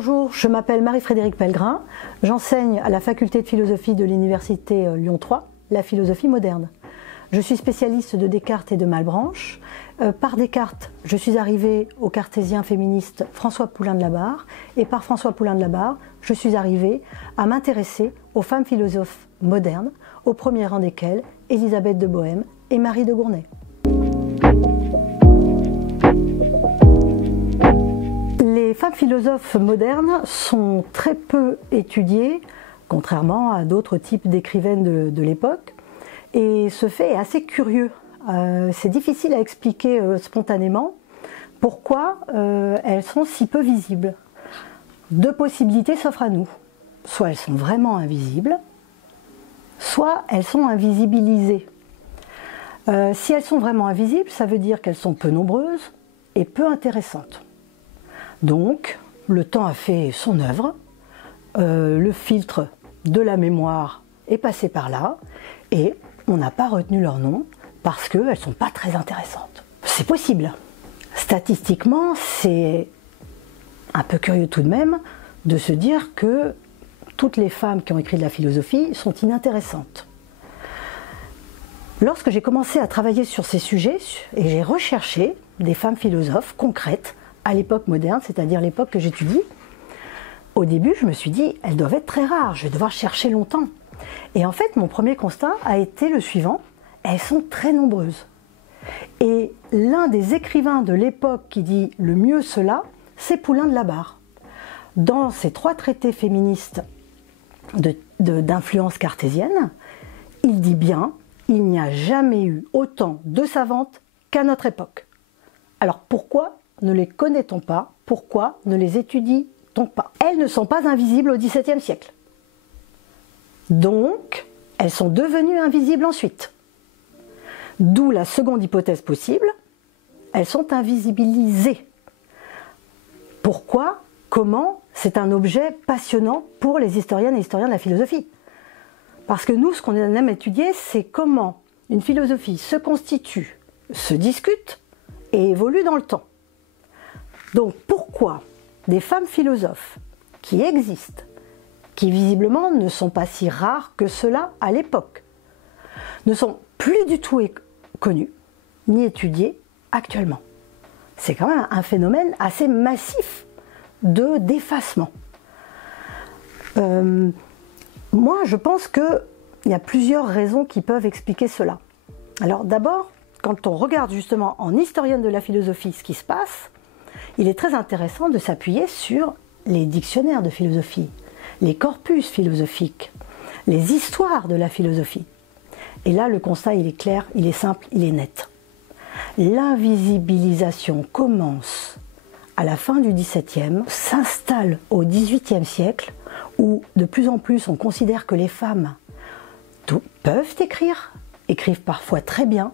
Bonjour, je m'appelle Marie-Frédérique Pellegrin, j'enseigne à la faculté de philosophie de l'université Lyon 3, la philosophie moderne. Je suis spécialiste de Descartes et de Malebranche. Par Descartes, je suis arrivée au cartésien féministe François Poullain de la Barre, et par François Poullain de la Barre, je suis arrivée à m'intéresser aux femmes philosophes modernes, au premier rang desquelles Élisabeth de Bohème et Marie de Gournay. Les femmes philosophes modernes sont très peu étudiées, contrairement à d'autres types d'écrivaines de l'époque, et ce fait est assez curieux. C'est difficile à expliquer spontanément pourquoi elles sont si peu visibles. Deux possibilités s'offrent à nous. Soit elles sont vraiment invisibles, soit elles sont invisibilisées. Si elles sont vraiment invisibles, ça veut dire qu'elles sont peu nombreuses et peu intéressantes. Donc, le temps a fait son œuvre, le filtre de la mémoire est passé par là, et on n'a pas retenu leur nom parce qu'elles ne sont pas très intéressantes. C'est possible. Statistiquement, c'est un peu curieux tout de même de se dire que toutes les femmes qui ont écrit de la philosophie sont inintéressantes. Lorsque j'ai commencé à travailler sur ces sujets, et j'ai recherché des femmes philosophes concrètes, à l'époque moderne, c'est-à-dire l'époque que j'étudie, au début je me suis dit, elles doivent être très rares, je vais devoir chercher longtemps. Et en fait, mon premier constat a été le suivant, elles sont très nombreuses. Et l'un des écrivains de l'époque qui dit le mieux cela, c'est Poullain de la Barre. Dans ses 3 traités féministes d'influence cartésienne, il dit bien, il n'y a jamais eu autant de savantes qu'à notre époque. Alors pourquoi ne les connaît-on pas? Pourquoi ne les étudie-t-on pas? Elles ne sont pas invisibles au XVIIe siècle. Donc, elles sont devenues invisibles ensuite. D'où la seconde hypothèse possible, elles sont invisibilisées. Pourquoi? Comment? C'est un objet passionnant pour les historiennes et historiens de la philosophie. Parce que nous, ce qu'on aime étudier, c'est comment une philosophie se constitue, se discute et évolue dans le temps. Donc pourquoi des femmes philosophes qui existent, qui visiblement ne sont pas si rares que cela à l'époque, ne sont plus du tout connues ni étudiées actuellement? C'est quand même un phénomène assez massif d'effacement. Moi, je pense qu'il y a plusieurs raisons qui peuvent expliquer cela. Alors d'abord, quand on regarde justement en historienne de la philosophie ce qui se passe, il est très intéressant de s'appuyer sur les dictionnaires de philosophie, les corpus philosophiques, les histoires de la philosophie. Et là, le constat, il est clair, il est simple, il est net. L'invisibilisation commence à la fin du XVIIe, s'installe au XVIIIe siècle, où de plus en plus on considère que les femmes peuvent écrire, écrivent parfois très bien,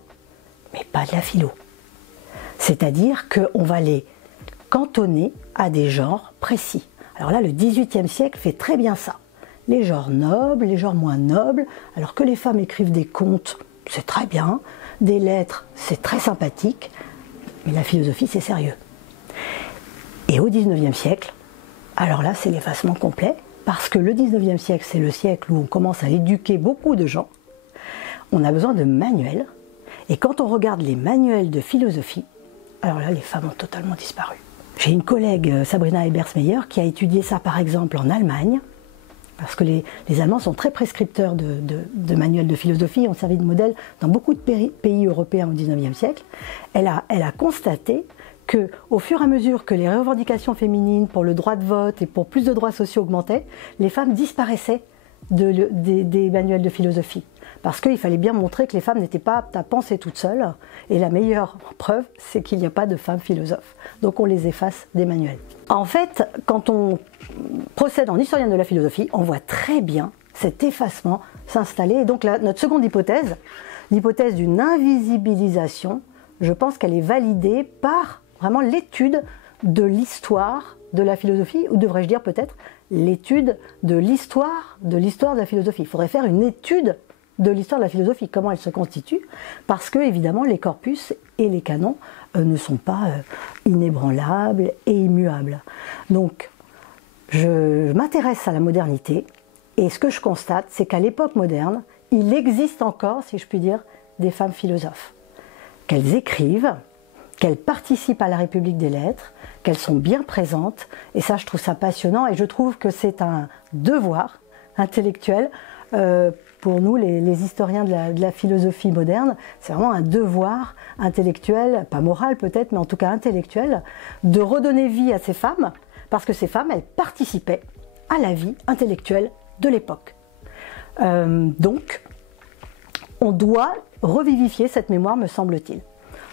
mais pas de la philo. C'est-à-dire qu'on va les cantonner à des genres précis. Alors là, le XVIIIe siècle fait très bien ça. Les genres nobles, les genres moins nobles, alors que les femmes écrivent des contes, c'est très bien, des lettres, c'est très sympathique, mais la philosophie, c'est sérieux. Et au XIXe siècle, alors là, c'est l'effacement complet, parce que le XIXe siècle, c'est le siècle où on commence à éduquer beaucoup de gens. On a besoin de manuels, et quand on regarde les manuels de philosophie, alors là, les femmes ont totalement disparu. J'ai une collègue, Sabrina Ebersmeyer, qui a étudié ça par exemple en Allemagne, parce que les Allemands sont très prescripteurs de manuels de philosophie, ont servi de modèle dans beaucoup de pays européens au XIXe siècle. Elle a constaté qu'au fur et à mesure que les revendications féminines pour le droit de vote et pour plus de droits sociaux augmentaient, les femmes disparaissaient des manuels de philosophie. Parce qu'il fallait bien montrer que les femmes n'étaient pas aptes à penser toutes seules. Et la meilleure preuve, c'est qu'il n'y a pas de femmes philosophes. Donc on les efface des manuels. En fait, quand on procède en historienne de la philosophie, on voit très bien cet effacement s'installer. Et donc notre seconde hypothèse, l'hypothèse d'une invisibilisation, je pense qu'elle est validée par vraiment l'étude de l'histoire de la philosophie, ou devrais-je dire peut-être l'étude de l'histoire de la philosophie. Il faudrait faire une étude de l'histoire de la philosophie, comment elle se constitue, parce que évidemment les corpus et les canons ne sont pas inébranlables et immuables. Donc je m'intéresse à la modernité et ce que je constate, c'est qu'à l'époque moderne, il existe encore, si je puis dire, des femmes philosophes. Qu'elles écrivent, qu'elles participent à la République des lettres, qu'elles sont bien présentes, et ça je trouve ça passionnant et je trouve que c'est un devoir intellectuel pour nous les historiens de la philosophie moderne, c'est vraiment un devoir intellectuel, pas moral peut-être, mais en tout cas intellectuel, de redonner vie à ces femmes, parce que ces femmes, elles participaient à la vie intellectuelle de l'époque. Donc, on doit revivifier cette mémoire, me semble-t-il.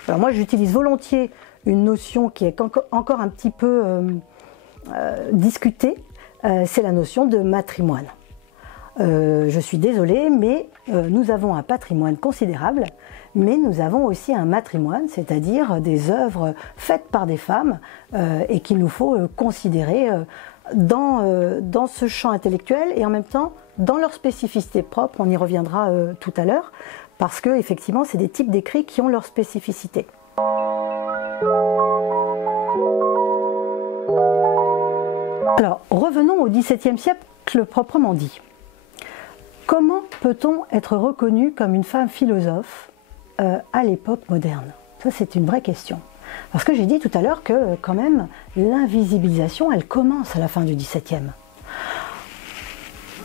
Alors moi, j'utilise volontiers une notion qui est encore un petit peu discutée, c'est la notion de matrimoine. Je suis désolée, mais nous avons un patrimoine considérable, mais nous avons aussi un matrimoine, c'est-à-dire des œuvres faites par des femmes et qu'il nous faut considérer dans ce champ intellectuel et en même temps dans leur spécificité propre, on y reviendra tout à l'heure, parce que effectivement c'est des types d'écrits qui ont leur spécificité. Alors revenons au XVIIe siècle proprement dit. Comment peut-on être reconnu comme une femme philosophe à l'époque moderne? Ça, c'est une vraie question. Parce que j'ai dit tout à l'heure que, quand même, l'invisibilisation, elle commence à la fin du XVIIe.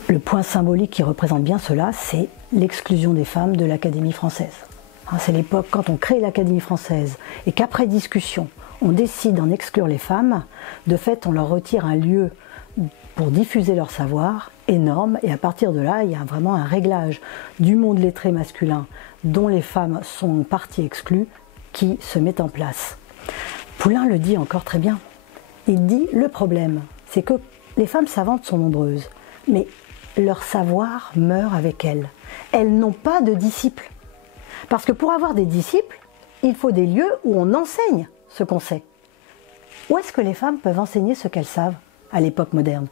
Le point symbolique qui représente bien cela, c'est l'exclusion des femmes de l'Académie française. C'est l'époque quand on crée l'Académie française et qu'après discussion, on décide d'en exclure les femmes. De fait, on leur retire un lieu pour diffuser leur savoir énorme, et à partir de là, il y a vraiment un réglage du monde lettré masculin dont les femmes sont parties exclues qui se met en place. Poulain le dit encore très bien. Il dit le problème, c'est que les femmes savantes sont nombreuses, mais leur savoir meurt avec elles. Elles n'ont pas de disciples. Parce que pour avoir des disciples, il faut des lieux où on enseigne ce qu'on sait. Où est-ce que les femmes peuvent enseigner ce qu'elles savent à l'époque moderne?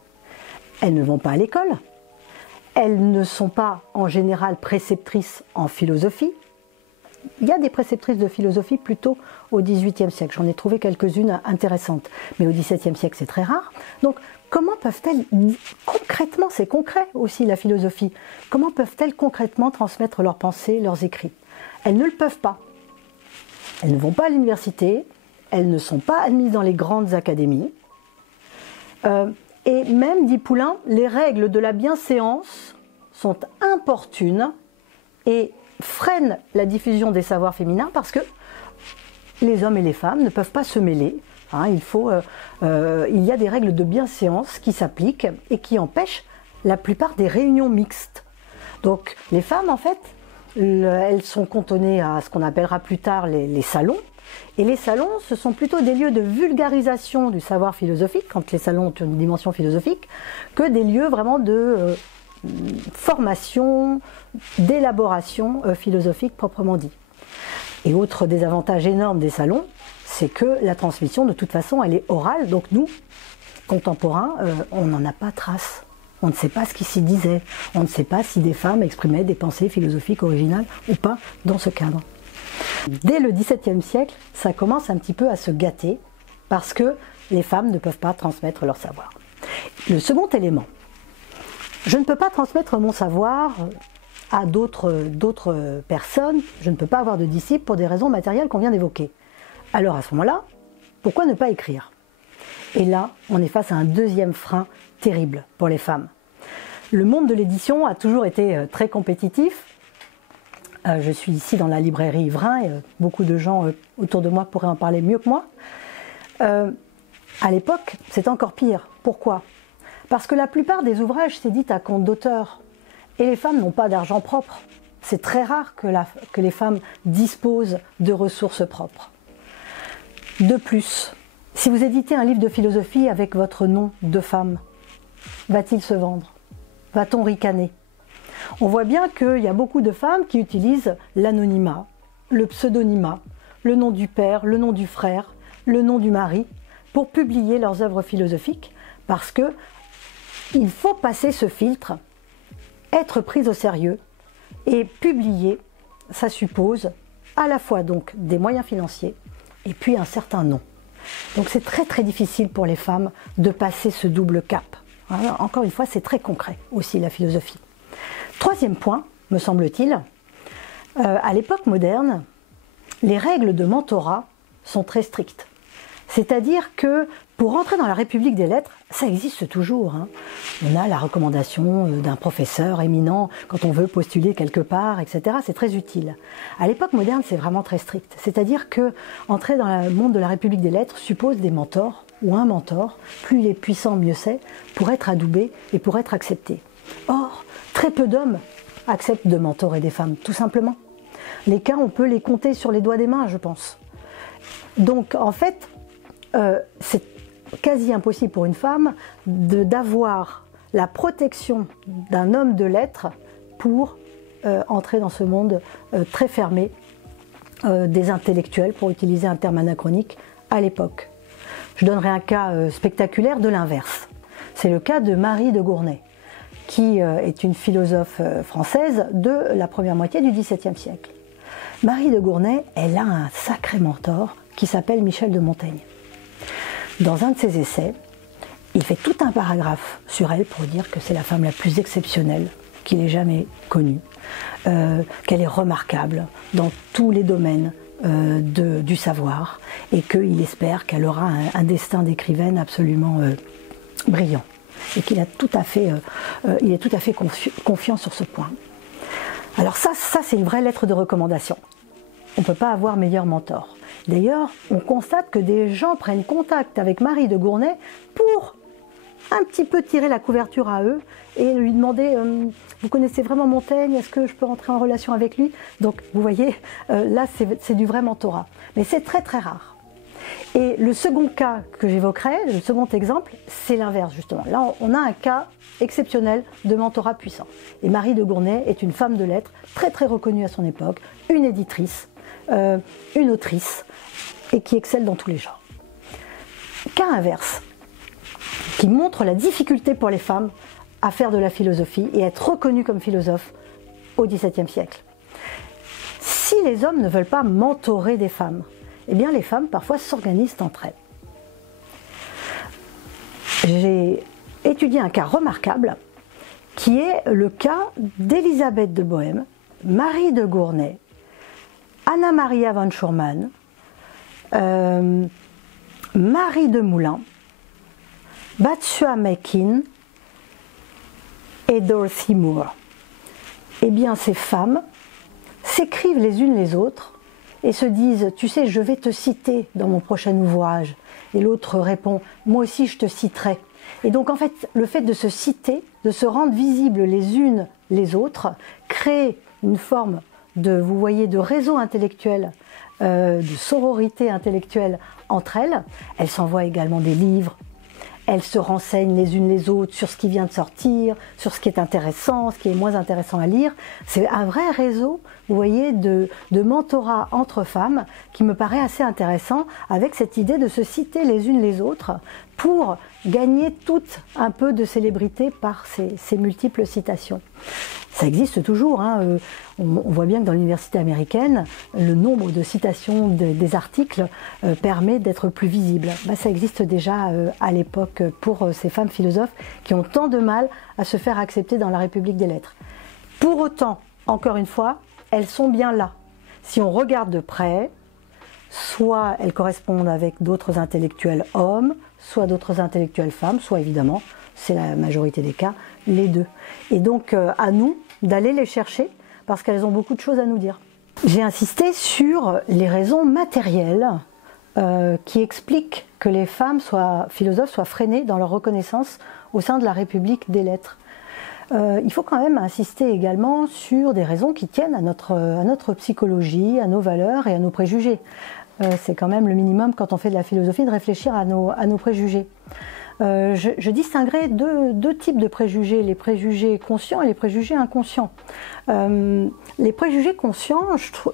Elles ne vont pas à l'école, elles ne sont pas en général préceptrices en philosophie. Il y a des préceptrices de philosophie plutôt au XVIIIe siècle, j'en ai trouvé quelques-unes intéressantes, mais au XVIIe siècle c'est très rare. Donc comment peuvent-elles, concrètement, c'est concret aussi la philosophie, comment peuvent-elles concrètement transmettre leurs pensées, leurs écrits? Elles ne le peuvent pas. Elles ne vont pas à l'université, elles ne sont pas admises dans les grandes académies. Et même, dit Poulain, les règles de la bienséance sont importunes et freinent la diffusion des savoirs féminins parce que les hommes et les femmes ne peuvent pas se mêler. Il y a des règles de bienséance qui s'appliquent et qui empêchent la plupart des réunions mixtes. Donc les femmes, en fait, elles sont cantonnées à ce qu'on appellera plus tard les salons. Et les salons, ce sont plutôt des lieux de vulgarisation du savoir philosophique, quand les salons ont une dimension philosophique, que des lieux vraiment de formation, d'élaboration philosophique proprement dit. Et autre désavantage énorme des salons, c'est que la transmission, de toute façon, elle est orale. Donc nous, contemporains, on n'en a pas trace. On ne sait pas ce qui s'y disait. On ne sait pas si des femmes exprimaient des pensées philosophiques originales ou pas dans ce cadre. Dès le XVIIe siècle, ça commence un petit peu à se gâter parce que les femmes ne peuvent pas transmettre leur savoir. Le second élément, je ne peux pas transmettre mon savoir à d'autres personnes, je ne peux pas avoir de disciples pour des raisons matérielles qu'on vient d'évoquer. Alors à ce moment-là, pourquoi ne pas écrire? Et là, on est face à un deuxième frein terrible pour les femmes. Le monde de l'édition a toujours été très compétitif. Je suis ici dans la librairie Ivrin et beaucoup de gens autour de moi pourraient en parler mieux que moi. À l'époque, c'est encore pire. Pourquoi? Parce que la plupart des ouvrages s'éditent à compte d'auteur et les femmes n'ont pas d'argent propre. C'est très rare que les femmes disposent de ressources propres. De plus, si vous éditez un livre de philosophie avec votre nom de femme, va-t-il se vendre? Va-t-on ricaner? On voit bien qu'il y a beaucoup de femmes qui utilisent l'anonymat, le pseudonymat, le nom du père, le nom du frère, le nom du mari, pour publier leurs œuvres philosophiques, parce que il faut passer ce filtre, être prise au sérieux, et publier, ça suppose à la fois donc des moyens financiers, et puis un certain nom. Donc c'est très très difficile pour les femmes de passer ce double cap. Alors, encore une fois, c'est très concret aussi la philosophie. Troisième point, me semble-t-il, à l'époque moderne, les règles de mentorat sont très strictes. C'est-à-dire que pour entrer dans la République des lettres, ça existe toujours. On a la recommandation d'un professeur éminent quand on veut postuler quelque part, etc. C'est très utile. À l'époque moderne, c'est vraiment très strict. C'est-à-dire que entrer dans le monde de la République des lettres suppose des mentors ou un mentor. Plus il est puissant, mieux c'est, pour être adoubé et pour être accepté. Or, très peu d'hommes acceptent de mentorer des femmes, tout simplement. Les cas, on peut les compter sur les doigts des mains, je pense. Donc, en fait, c'est quasi impossible pour une femme d'avoir la protection d'un homme de lettres pour entrer dans ce monde très fermé des intellectuels, pour utiliser un terme anachronique, à l'époque. Je donnerai un cas spectaculaire de l'inverse. C'est le cas de Marie de Gournay, qui est une philosophe française de la première moitié du XVIIe siècle. Marie de Gournay, elle a un sacré mentor qui s'appelle Michel de Montaigne. Dans un de ses essais, il fait tout un paragraphe sur elle pour dire que c'est la femme la plus exceptionnelle qu'il ait jamais connue, qu'elle est remarquable dans tous les domaines du savoir et qu'il espère qu'elle aura un destin d'écrivaine absolument brillant et qu'il est tout à fait confiant sur ce point. Alors ça c'est une vraie lettre de recommandation. On ne peut pas avoir meilleur mentor. D'ailleurs, on constate que des gens prennent contact avec Marie de Gournay pour un petit peu tirer la couverture à eux et lui demander vous connaissez vraiment Montaigne, est-ce que je peux entrer en relation avec lui? Donc vous voyez, là c'est du vrai mentorat. Mais c'est très très rare. Et le second cas que j'évoquerai, le second exemple, c'est l'inverse justement. Là on a un cas exceptionnel de mentorat puissant. Et Marie de Gournay est une femme de lettres très très reconnue à son époque, une éditrice, une autrice, et qui excelle dans tous les genres. Cas inverse, qui montre la difficulté pour les femmes à faire de la philosophie et être reconnues comme philosophes au XVIIe siècle. Si les hommes ne veulent pas mentorer des femmes, eh bien les femmes parfois s'organisent entre elles. J'ai étudié un cas remarquable qui est le cas d'Élisabeth de Bohême, Marie de Gournay, Anna Maria von Schurman, Marie de Moulin, Batsua Mäkin et Dorothy Moore. Eh bien, ces femmes s'écrivent les unes les autres et se disent « Tu sais, je vais te citer dans mon prochain ouvrage ». Et l'autre répond « Moi aussi, je te citerai ». Et donc, en fait, le fait de se citer, de se rendre visibles les unes les autres, crée une forme de, vous voyez, de réseau intellectuel, de sororité intellectuelle entre elles. Elles s'envoient également des livres, elles se renseignent les unes les autres sur ce qui vient de sortir, sur ce qui est intéressant, ce qui est moins intéressant à lire. C'est un vrai réseau, vous voyez, de mentorat entre femmes qui me paraît assez intéressant, avec cette idée de se citer les unes les autres pour gagner toutes un peu de célébrité par ces multiples citations. Ça existe toujours, hein. On voit bien que dans l'université américaine, le nombre de citations des articles permet d'être plus visible. Ça existe déjà à l'époque pour ces femmes philosophes qui ont tant de mal à se faire accepter dans la République des lettres. Pour autant, encore une fois, elles sont bien là. Si on regarde de près, soit elles correspondent avec d'autres intellectuels hommes, soit d'autres intellectuels femmes, soit évidemment, c'est la majorité des cas, les deux. Et donc à nous d'aller les chercher parce qu'elles ont beaucoup de choses à nous dire. J'ai insisté sur les raisons matérielles qui expliquent que les femmes philosophes soient freinées dans leur reconnaissance au sein de la République des lettres. Il faut quand même insister également sur des raisons qui tiennent à notre psychologie, à nos valeurs et à nos préjugés. C'est quand même le minimum quand on fait de la philosophie de réfléchir à nos préjugés. Je distinguerai deux types de préjugés, les préjugés conscients et les préjugés inconscients. Les préjugés conscients,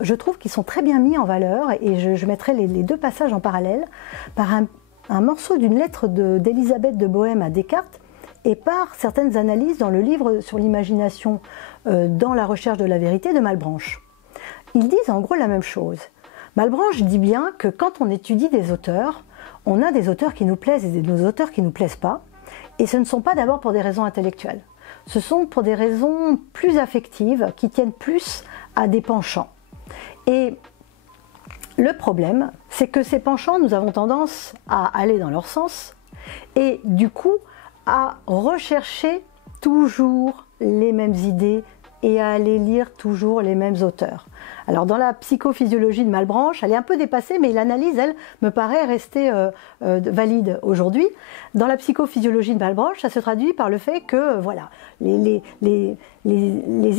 je trouve qu'ils sont très bien mis en valeur et je mettrai les deux passages en parallèle par un morceau d'une lettre d'Élisabeth de Bohême à Descartes et par certaines analyses dans le livre sur l'imagination dans la recherche de la vérité de Malebranche. Ils disent en gros la même chose. Malebranche dit bien que quand on étudie des auteurs, on a des auteurs qui nous plaisent et des auteurs qui ne nous plaisent pas. Et ce ne sont pas d'abord pour des raisons intellectuelles. Ce sont pour des raisons plus affectives, qui tiennent plus à des penchants. Et le problème, c'est que ces penchants, nous avons tendance à aller dans leur sens et du coup à rechercher toujours les mêmes idées et à aller lire toujours les mêmes auteurs. Alors dans la psychophysiologie de Malebranche, elle est un peu dépassée, mais l'analyse, elle, me paraît rester valide aujourd'hui. Dans la psychophysiologie de Malebranche, ça se traduit par le fait que voilà, les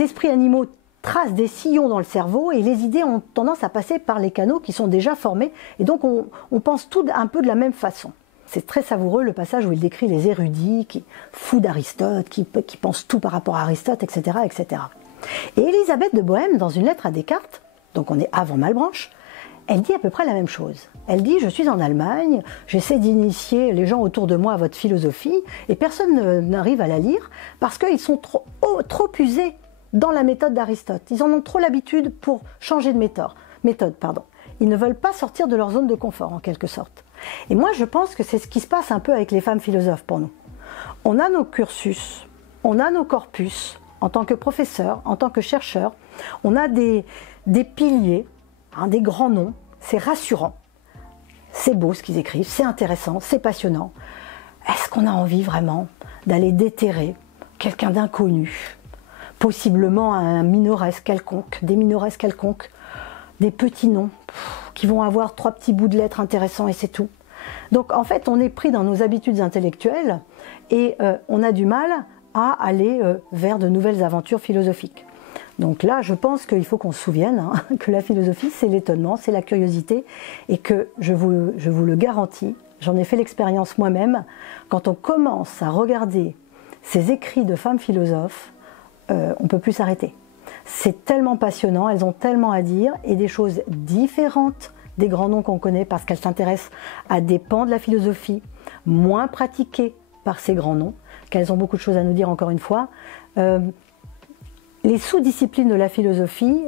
esprits animaux tracent des sillons dans le cerveau et les idées ont tendance à passer par les canaux qui sont déjà formés et donc on pense tout un peu de la même façon. C'est très savoureux le passage où il décrit les érudits, qui fous d'Aristote, qui pensent tout par rapport à Aristote, etc., etc. Et Élisabeth de Bohême, dans une lettre à Descartes, donc on est avant Malebranche, elle dit à peu près la même chose. Elle dit « Je suis en Allemagne, j'essaie d'initier les gens autour de moi à votre philosophie et personne n'arrive à la lire parce qu'ils sont trop usés dans la méthode d'Aristote. Ils en ont trop l'habitude pour changer de méthode. Ils ne veulent pas sortir de leur zone de confort, en quelque sorte. Et moi, je pense que c'est ce qui se passe un peu avec les femmes philosophes pour nous. On a nos cursus, on a nos corpus, en tant que professeur, en tant que chercheur, on a des piliers, des grands noms, c'est rassurant. C'est beau ce qu'ils écrivent, c'est intéressant, c'est passionnant. Est-ce qu'on a envie vraiment d'aller déterrer quelqu'un d'inconnu ? Possiblement un minoresque quelconque, des minoresques quelconques, des petits noms qui vont avoir 3 petits bouts de lettres intéressants et c'est tout. Donc en fait, on est pris dans nos habitudes intellectuelles et on a du mal à aller vers de nouvelles aventures philosophiques. Donc là, je pense qu'il faut qu'on se souvienne que la philosophie, c'est l'étonnement, c'est la curiosité et que, je vous le garantis, j'en ai fait l'expérience moi-même, quand on commence à regarder ces écrits de femmes philosophes, on ne peut plus s'arrêter. C'est tellement passionnant, elles ont tellement à dire et des choses différentes des grands noms qu'on connaît parce qu'elles s'intéressent à des pans de la philosophie moins pratiqués par ces grands noms, qu'elles ont beaucoup de choses à nous dire encore une fois. Les sous-disciplines de la philosophie,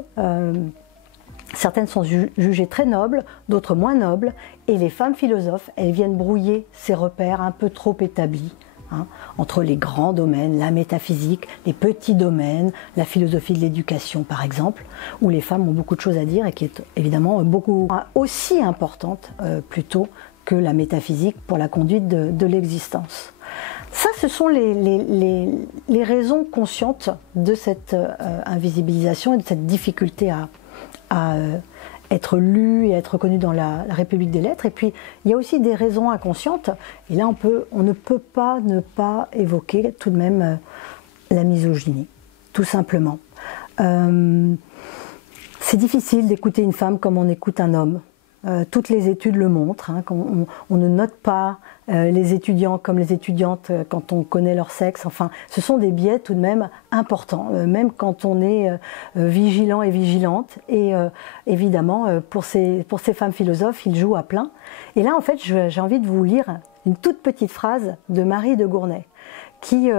certaines sont jugées très nobles, d'autres moins nobles, et les femmes philosophes, elles viennent brouiller ces repères un peu trop établis. Entre les grands domaines, la métaphysique, les petits domaines, la philosophie de l'éducation par exemple, où les femmes ont beaucoup de choses à dire et qui est évidemment aussi importante plutôt que la métaphysique pour la conduite de l'existence. Ça, ce sont les raisons conscientes de cette invisibilisation et de cette difficulté à être lu et être connu dans la République des lettres. Et puis, il y a aussi des raisons inconscientes. Et là, on ne peut pas ne pas évoquer tout de même la misogynie, tout simplement. C'est difficile d'écouter une femme comme on écoute un homme. Toutes les études le montrent, on ne note pas les étudiants comme les étudiantes quand on connaît leur sexe. Enfin, ce sont des biais tout de même importants, même quand on est vigilant et vigilante. Et évidemment, pour ces femmes philosophes, ils jouent à plein. Et là, en fait, j'ai envie de vous lire une toute petite phrase de Marie de Gournay qui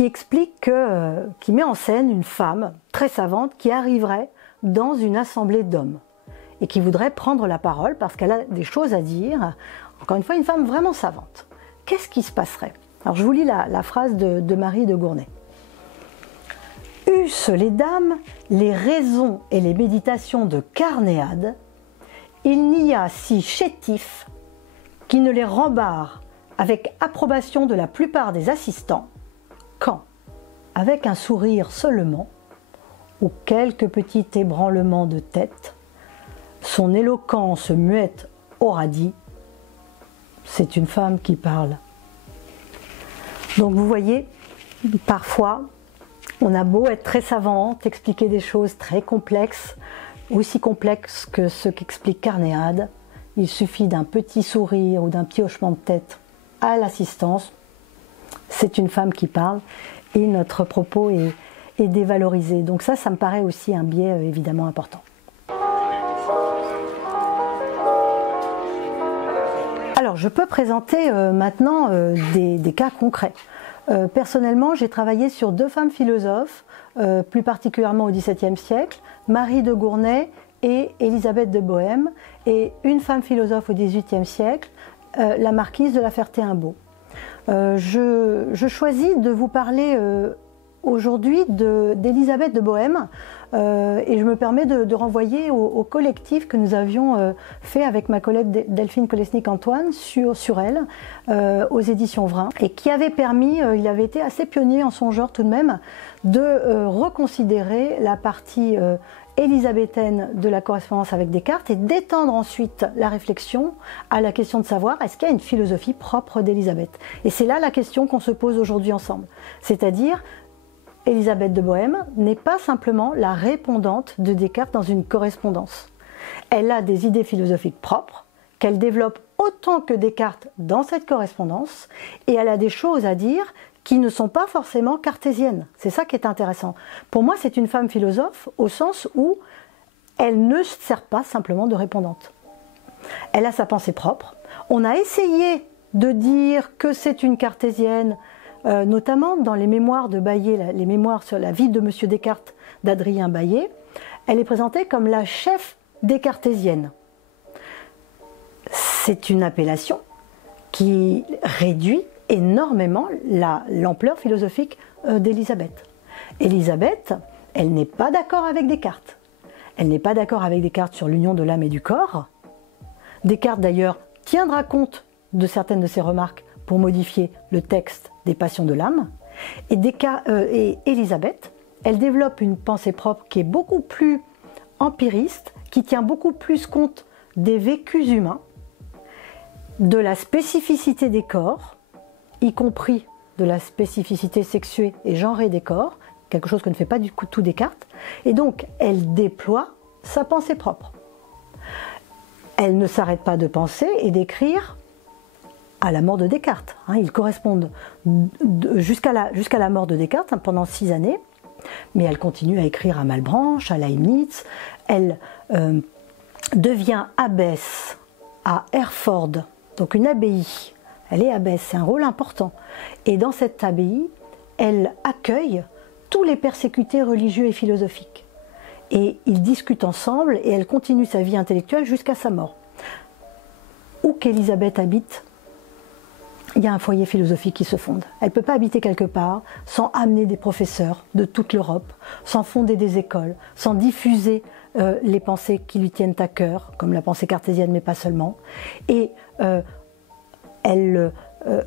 explique qui met en scène une femme très savante qui arriverait dans une assemblée d'hommes et qui voudrait prendre la parole parce qu'elle a des choses à dire. Encore une fois, une femme vraiment savante. Qu'est-ce qui se passerait? Alors je vous lis la phrase de Marie de Gournay. « Eussent les dames les raisons et les méditations de Carnéade, il n'y a si chétif qui ne les rembarre avec approbation de la plupart des assistants, quand, avec un sourire seulement, ou quelques petits ébranlements de tête, son éloquence muette aura dit « c'est une femme qui parle ». Donc vous voyez, parfois, on a beau être très savante, expliquer des choses très complexes, aussi complexes que ce qu'explique Carnéade, il suffit d'un petit sourire ou d'un petit hochement de tête à l'assistance, c'est une femme qui parle, et notre propos est dévalorisé. Donc ça me paraît aussi un biais évidemment important. Alors, je peux présenter maintenant des cas concrets. Personnellement, j'ai travaillé sur 2 femmes philosophes, plus particulièrement au XVIIe siècle, Marie de Gournay et Élisabeth de Bohême, et une femme philosophe au XVIIIe siècle, la marquise de La Ferté-Imbault. Je choisis de vous parler aujourd'hui d'Élisabeth de Bohême et je me permets de renvoyer au collectif que nous avions fait avec ma collègue Delphine Kolesnik-Antoine sur elle aux éditions Vrin et qui avait permis, il avait été assez pionnier en son genre tout de même, de reconsidérer la partie élisabéthaine de la correspondance avec Descartes et d'étendre ensuite la réflexion à la question de savoir est-ce qu'il y a une philosophie propre d'Élisabeth. Et c'est là la question qu'on se pose aujourd'hui ensemble. C'est-à-dire, Élisabeth de Bohême n'est pas simplement la répondante de Descartes dans une correspondance. Elle a des idées philosophiques propres qu'elle développe autant que Descartes dans cette correspondance et elle a des choses à dire qui ne sont pas forcément cartésiennes. C'est ça qui est intéressant. Pour moi, c'est une femme philosophe au sens où elle ne sert pas simplement de répondante. Elle a sa pensée propre. On a essayé de dire que c'est une cartésienne, notamment dans les mémoires de Baillet, les mémoires sur la vie de M. Descartes d'Adrien Baillet. Elle est présentée comme la chef descartésienne. C'est une appellation qui réduit énormément l'ampleur philosophique d'Élisabeth. Élisabeth, elle n'est pas d'accord avec Descartes. Elle n'est pas d'accord avec Descartes sur l'union de l'âme et du corps. Descartes d'ailleurs tiendra compte de certaines de ses remarques pour modifier le texte des Passions de l'âme. Et Élisabeth, elle développe une pensée propre qui est beaucoup plus empiriste, qui tient beaucoup plus compte des vécus humains, de la spécificité des corps, y compris de la spécificité sexuée et genrée des corps, quelque chose que ne fait pas du tout Descartes, et donc elle déploie sa pensée propre. Elle ne s'arrête pas de penser et d'écrire à la mort de Descartes. Ils correspondent jusqu'à la mort de Descartes pendant 6 années, mais elle continue à écrire à Malebranche, à Leibniz. Elle devient abbesse à Herford, donc une abbaye. Elle est abbesse, c'est un rôle important. Et dans cette abbaye, elle accueille tous les persécutés religieux et philosophiques. Et ils discutent ensemble et elle continue sa vie intellectuelle jusqu'à sa mort. Où qu'Élisabeth habite, il y a un foyer philosophique qui se fonde. Elle ne peut pas habiter quelque part sans amener des professeurs de toute l'Europe, sans fonder des écoles, sans diffuser les pensées qui lui tiennent à cœur, comme la pensée cartésienne, mais pas seulement. Et elle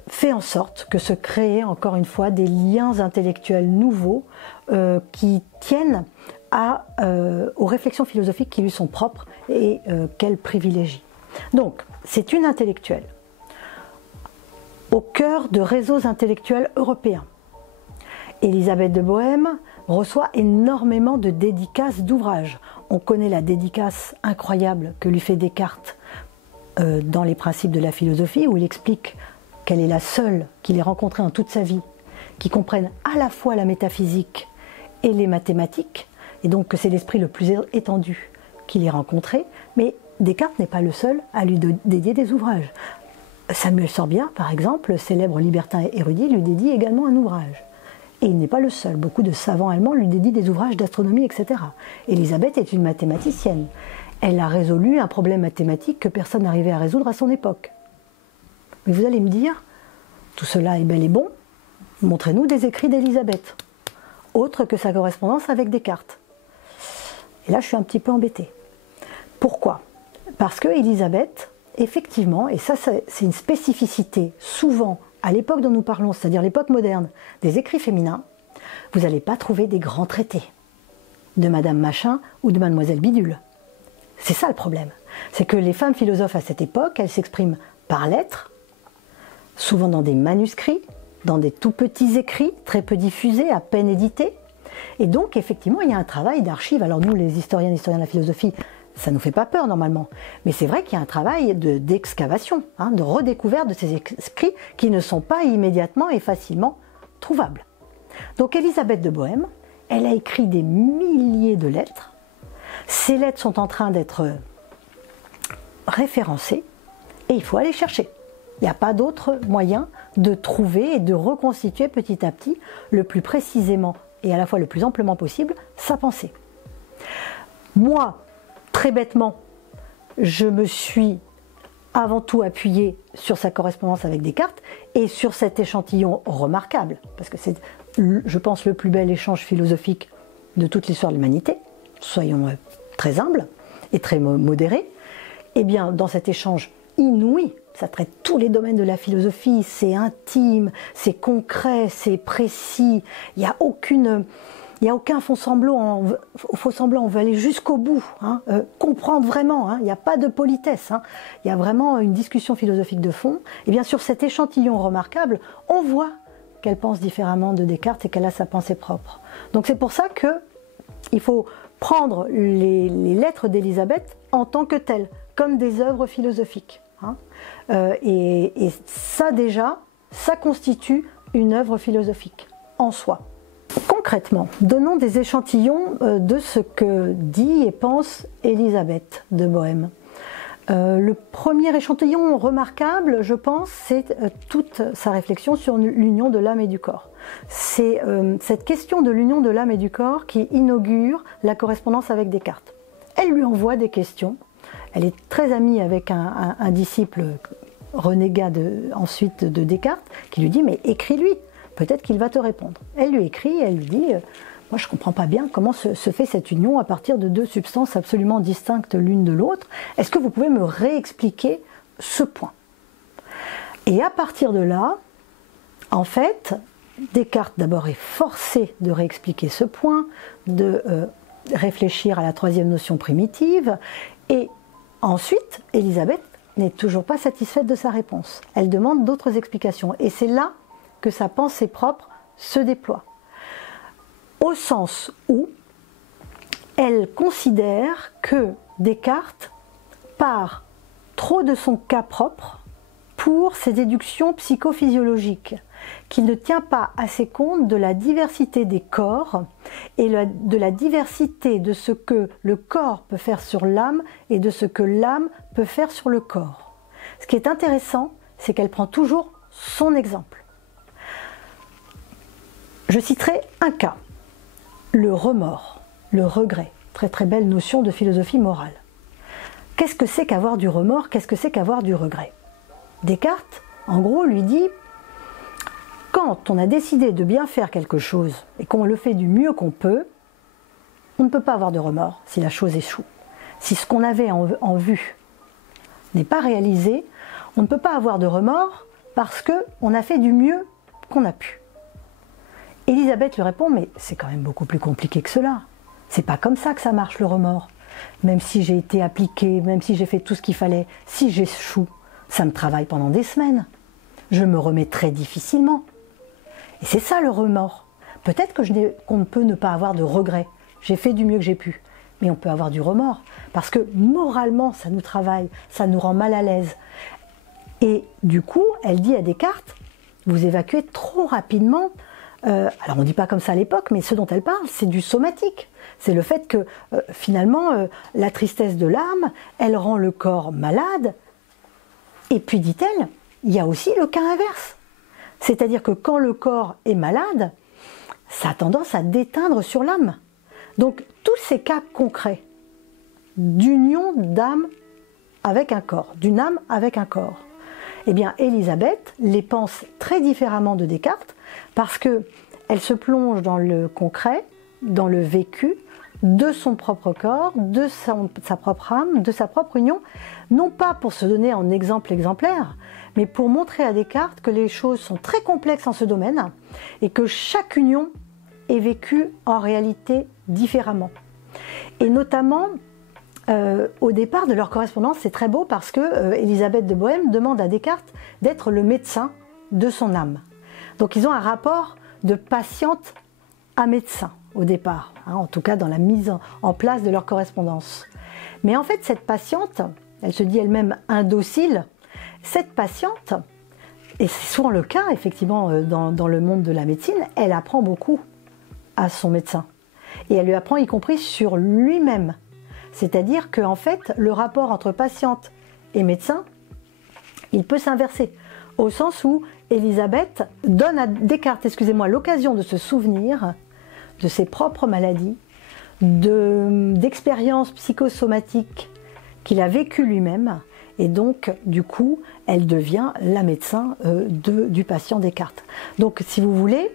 fait en sorte que se créent encore une fois des liens intellectuels nouveaux qui tiennent aux réflexions philosophiques qui lui sont propres et qu'elle privilégie. Donc, c'est une intellectuelle au cœur de réseaux intellectuels européens. Élisabeth de Bohême reçoit énormément de dédicaces d'ouvrages. On connaît la dédicace incroyable que lui fait Descartes dans les principes de la philosophie, où il explique qu'elle est la seule qu'il ait rencontrée en toute sa vie, qui comprenne à la fois la métaphysique et les mathématiques, et donc que c'est l'esprit le plus étendu qu'il ait rencontré, mais Descartes n'est pas le seul à lui dédier des ouvrages. Samuel Sorbia, par exemple, célèbre libertin érudit, lui dédie également un ouvrage. Et il n'est pas le seul, beaucoup de savants allemands lui dédient des ouvrages d'astronomie, etc. Élisabeth est une mathématicienne. Elle a résolu un problème mathématique que personne n'arrivait à résoudre à son époque. Mais vous allez me dire, tout cela est bel et bon, montrez-nous des écrits d'Élisabeth, autres que sa correspondance avec Descartes. Et là, je suis un petit peu embêtée. Pourquoi ? Parce que Élisabeth, effectivement, et ça c'est une spécificité souvent à l'époque dont nous parlons, c'est-à-dire l'époque moderne, des écrits féminins, vous n'allez pas trouver des grands traités de Madame Machin ou de Mademoiselle Bidule. C'est ça le problème. C'est que les femmes philosophes à cette époque, elles s'expriment par lettres, souvent dans des manuscrits, dans des tout petits écrits, très peu diffusés, à peine édités. Et donc, effectivement, il y a un travail d'archives. Alors nous, les historiens de la philosophie, ça ne nous fait pas peur normalement. Mais c'est vrai qu'il y a un travail d'excavation, de redécouverte de ces écrits qui ne sont pas immédiatement et facilement trouvables. Donc Élisabeth de Bohême, elle a écrit des milliers de lettres. Ces lettres sont en train d'être référencées et il faut aller chercher. Il n'y a pas d'autre moyen de trouver et de reconstituer petit à petit, le plus précisément et à la fois le plus amplement possible, sa pensée. Moi, très bêtement, je me suis avant tout appuyé sur sa correspondance avec Descartes et sur cet échantillon remarquable, parce que c'est, je pense, le plus bel échange philosophique de toute l'histoire de l'humanité, soyons très humbles et très modérés. Eh bien, dans cet échange inouï, ça traite tous les domaines de la philosophie, c'est intime, c'est concret, c'est précis, il n'y a aucun faux semblant, on veut aller jusqu'au bout, hein, comprendre vraiment, hein, il n'y a pas de politesse, hein, il y a vraiment une discussion philosophique de fond. Et bien sur cet échantillon remarquable, on voit qu'elle pense différemment de Descartes et qu'elle a sa pensée propre. Donc c'est pour ça qu'il faut prendre les lettres d'Élisabeth en tant que telles, comme des œuvres philosophiques. Hein. Et ça déjà, ça constitue une œuvre philosophique en soi. Concrètement, donnons des échantillons de ce que dit et pense Élisabeth de Bohême. Le premier échantillon remarquable, je pense, c'est toute sa réflexion sur l'union de l'âme et du corps. C'est cette question de l'union de l'âme et du corps qui inaugure la correspondance avec Descartes. Elle lui envoie des questions. Elle est très amie avec un disciple renégat ensuite de Descartes qui lui dit « mais écris-lui ». Peut-être qu'il va te répondre. Elle lui écrit, elle lui dit moi je ne comprends pas bien comment se fait cette union à partir de deux substances absolument distinctes l'une de l'autre. Est-ce que vous pouvez me réexpliquer ce point? Et à partir de là, en fait, Descartes d'abord est forcé de réexpliquer ce point, de réfléchir à la troisième notion primitive, et ensuite, Élisabeth n'est toujours pas satisfaite de sa réponse. Elle demande d'autres explications, et c'est là que sa pensée propre se déploie. Au sens où elle considère que Descartes part trop de son cas propre pour ses déductions psychophysiologiques, qu'il ne tient pas assez compte de la diversité des corps et de la diversité de ce que le corps peut faire sur l'âme et de ce que l'âme peut faire sur le corps. Ce qui est intéressant, c'est qu'elle prend toujours son exemple. Je citerai un cas, le remords, le regret, très très belle notion de philosophie morale. Qu'est-ce que c'est qu'avoir du remords? Qu'est-ce que c'est qu'avoir du regret? Descartes, en gros, lui dit quand on a décidé de bien faire quelque chose et qu'on le fait du mieux qu'on peut, on ne peut pas avoir de remords si la chose échoue. Si ce qu'on avait en vue n'est pas réalisé, on ne peut pas avoir de remords parce qu'on a fait du mieux qu'on a pu. Élisabeth lui répond, mais c'est quand même beaucoup plus compliqué que cela. C'est pas comme ça que ça marche le remords. Même si j'ai été appliqué, même si j'ai fait tout ce qu'il fallait, si j'échoue, ça me travaille pendant des semaines. Je me remets très difficilement. Et c'est ça le remords. Peut-être qu'on peut ne pas avoir de regret. J'ai fait du mieux que j'ai pu. Mais on peut avoir du remords. Parce que moralement, ça nous travaille, ça nous rend mal à l'aise. Et du coup, elle dit à Descartes, vous évacuez trop rapidement. Alors on ne dit pas comme ça à l'époque, mais ce dont elle parle, c'est du somatique. C'est le fait que finalement, la tristesse de l'âme, elle rend le corps malade. Et puis, dit-elle, il y a aussi le cas inverse. C'est-à-dire que quand le corps est malade, ça a tendance à déteindre sur l'âme. Donc tous ces cas concrets d'union d'âme avec un corps, d'une âme avec un corps, eh bien Élisabeth les pense très différemment de Descartes parce qu'elle se plonge dans le concret, dans le vécu de son propre corps, de sa propre âme, de sa propre union, non pas pour se donner en exemple exemplaire, mais pour montrer à Descartes que les choses sont très complexes en ce domaine et que chaque union est vécue en réalité différemment. Et notamment, au départ de leur correspondance, c'est très beau parce que Élisabeth de Bohême demande à Descartes d'être le médecin de son âme. Donc ils ont un rapport de patiente à médecin au départ, hein, en tout cas dans la mise en place de leur correspondance. Mais en fait, cette patiente, elle se dit elle-même indocile, cette patiente, et c'est souvent le cas effectivement dans le monde de la médecine, elle apprend beaucoup à son médecin. Et elle lui apprend y compris sur lui-même. C'est-à-dire qu'en fait, le rapport entre patiente et médecin, il peut s'inverser. Au sens où Élisabeth donne à Descartes, l'occasion de se souvenir de ses propres maladies, d'expériences psychosomatiques qu'il a vécues lui-même, et donc du coup elle devient la médecin du patient Descartes. Donc si vous voulez,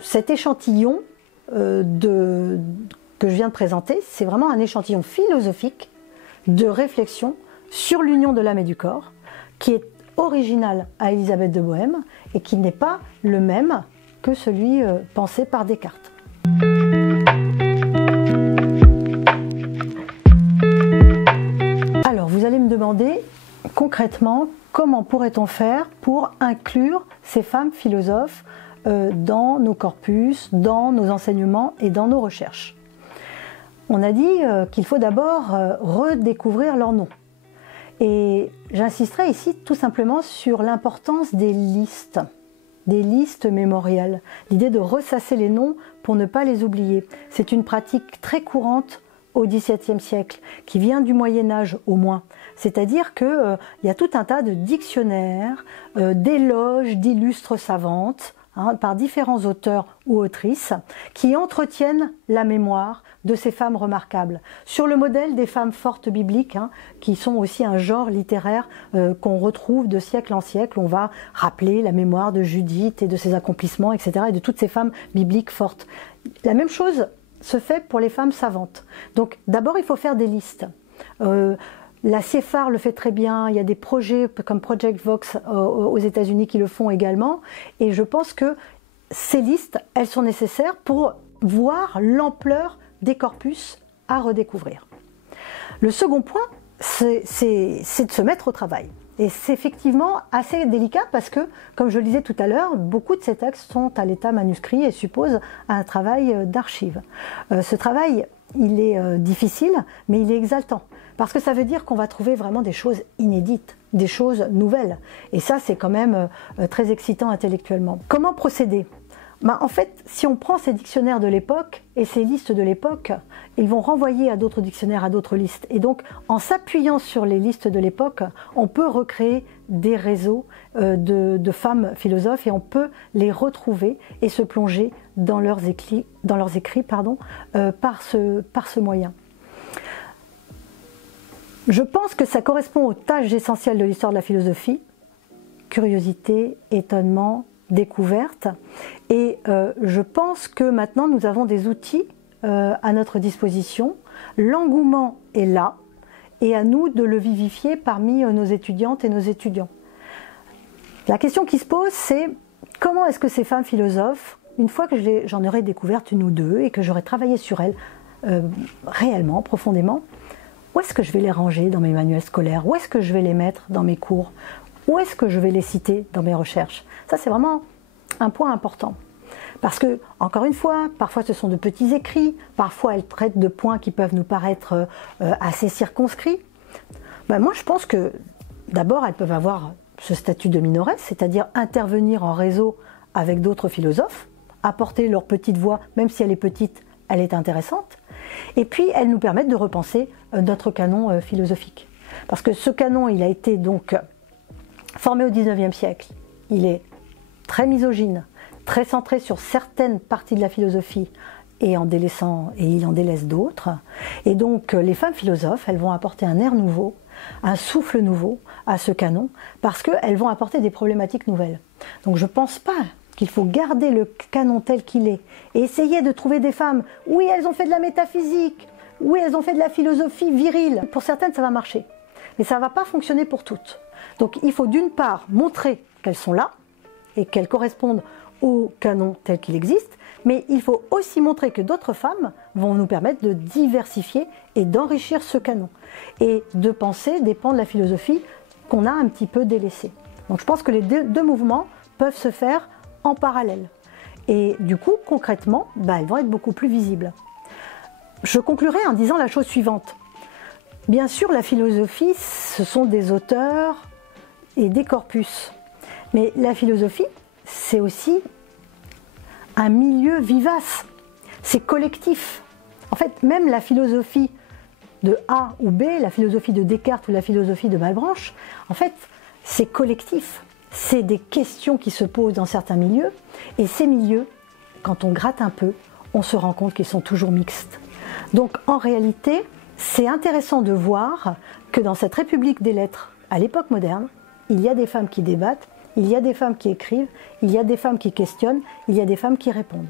cet échantillon que je viens de présenter, c'est vraiment un échantillon philosophique de réflexion sur l'union de l'âme et du corps, qui est original à Élisabeth de Bohème et qui n'est pas le même que celui pensé par Descartes. Alors vous allez me demander concrètement comment pourrait-on faire pour inclure ces femmes philosophes dans nos corpus, dans nos enseignements et dans nos recherches. On a dit qu'il faut d'abord redécouvrir leur nom. Et j'insisterai ici tout simplement sur l'importance des listes mémorielles. L'idée de ressasser les noms pour ne pas les oublier. C'est une pratique très courante au XVIIe siècle, qui vient du Moyen-Âge au moins. C'est-à-dire qu'il y a tout un tas de dictionnaires, d'éloges d'illustres savantes, par différents auteurs ou autrices, qui entretiennent la mémoire de ces femmes remarquables, sur le modèle des femmes fortes bibliques, qui sont aussi un genre littéraire qu'on retrouve de siècle en siècle. On va rappeler la mémoire de Judith et de ses accomplissements, etc., et de toutes ces femmes bibliques fortes. La même chose se fait pour les femmes savantes. Donc d'abord, il faut faire des listes. La CFAR le fait très bien, il y a des projets comme Project Vox aux États-Unis qui le font également, et je pense que ces listes, elles sont nécessaires pour voir l'ampleur des corpus à redécouvrir. Le second point, c'est de se mettre au travail. Et c'est effectivement assez délicat parce que, comme je le disais tout à l'heure, beaucoup de ces textes sont à l'état manuscrit et supposent un travail d'archive. Ce travail, il est difficile, mais il est exaltant. Parce que ça veut dire qu'on va trouver vraiment des choses inédites, des choses nouvelles. Et ça, c'est quand même très excitant intellectuellement. Comment procéder ? En fait, si on prend ces dictionnaires de l'époque et ces listes de l'époque, ils vont renvoyer à d'autres dictionnaires, à d'autres listes. Et donc, en s'appuyant sur les listes de l'époque, on peut recréer des réseaux de femmes philosophes et on peut les retrouver et se plonger dans leurs écrits, par ce moyen. Je pense que ça correspond aux tâches essentielles de l'histoire de la philosophie: curiosité, étonnement, découverte. Et je pense que maintenant nous avons des outils à notre disposition. L'engouement est là et à nous de le vivifier parmi nos étudiantes et nos étudiants. La question qui se pose, c'est comment est-ce que ces femmes philosophes, une fois que j'en aurai découvert une ou deux et que j'aurai travaillé sur elles réellement, profondément, où est-ce que je vais les ranger dans mes manuels scolaires? Où est-ce que je vais les mettre dans mes cours? Où est-ce que je vais les citer dans mes recherches? Ça, c'est vraiment un point important. Parce que, encore une fois, parfois ce sont de petits écrits, parfois elles traitent de points qui peuvent nous paraître assez circonscrits. Moi, je pense que, d'abord, elles peuvent avoir ce statut de minoresse, c'est-à-dire intervenir en réseau avec d'autres philosophes, apporter leur petite voix, même si elle est petite, elle est intéressante. Et puis, elles nous permettent de repenser notre canon philosophique. Parce que ce canon, il a été donc formé au XIXe siècle. Il est très misogyne, très centré sur certaines parties de la philosophie et il en délaisse d'autres. Et donc, les femmes philosophes, elles vont apporter un air nouveau, un souffle nouveau à ce canon, parce qu'elles vont apporter des problématiques nouvelles. Donc, je ne pense pas qu'il faut garder le canon tel qu'il est et essayer de trouver des femmes. Oui, elles ont fait de la métaphysique, oui, elles ont fait de la philosophie virile. Pour certaines, ça va marcher, mais ça ne va pas fonctionner pour toutes. Donc il faut d'une part montrer qu'elles sont là et qu'elles correspondent au canon tel qu'il existe, mais il faut aussi montrer que d'autres femmes vont nous permettre de diversifier et d'enrichir ce canon et de penser des pans de la philosophie qu'on a un petit peu délaissés. Donc je pense que les deux mouvements peuvent se faire en parallèle. Et du coup, concrètement, elles vont être beaucoup plus visibles. Je conclurai en disant la chose suivante. Bien sûr, la philosophie, ce sont des auteurs et des corpus. Mais la philosophie, c'est aussi un milieu vivace. C'est collectif. En fait, même la philosophie de A ou B, la philosophie de Descartes ou la philosophie de Malebranche, en fait, c'est collectif. C'est des questions qui se posent dans certains milieux. Et ces milieux, quand on gratte un peu, on se rend compte qu'ils sont toujours mixtes. Donc, en réalité, c'est intéressant de voir que dans cette République des lettres, à l'époque moderne, il y a des femmes qui débattent, il y a des femmes qui écrivent, il y a des femmes qui questionnent, il y a des femmes qui répondent.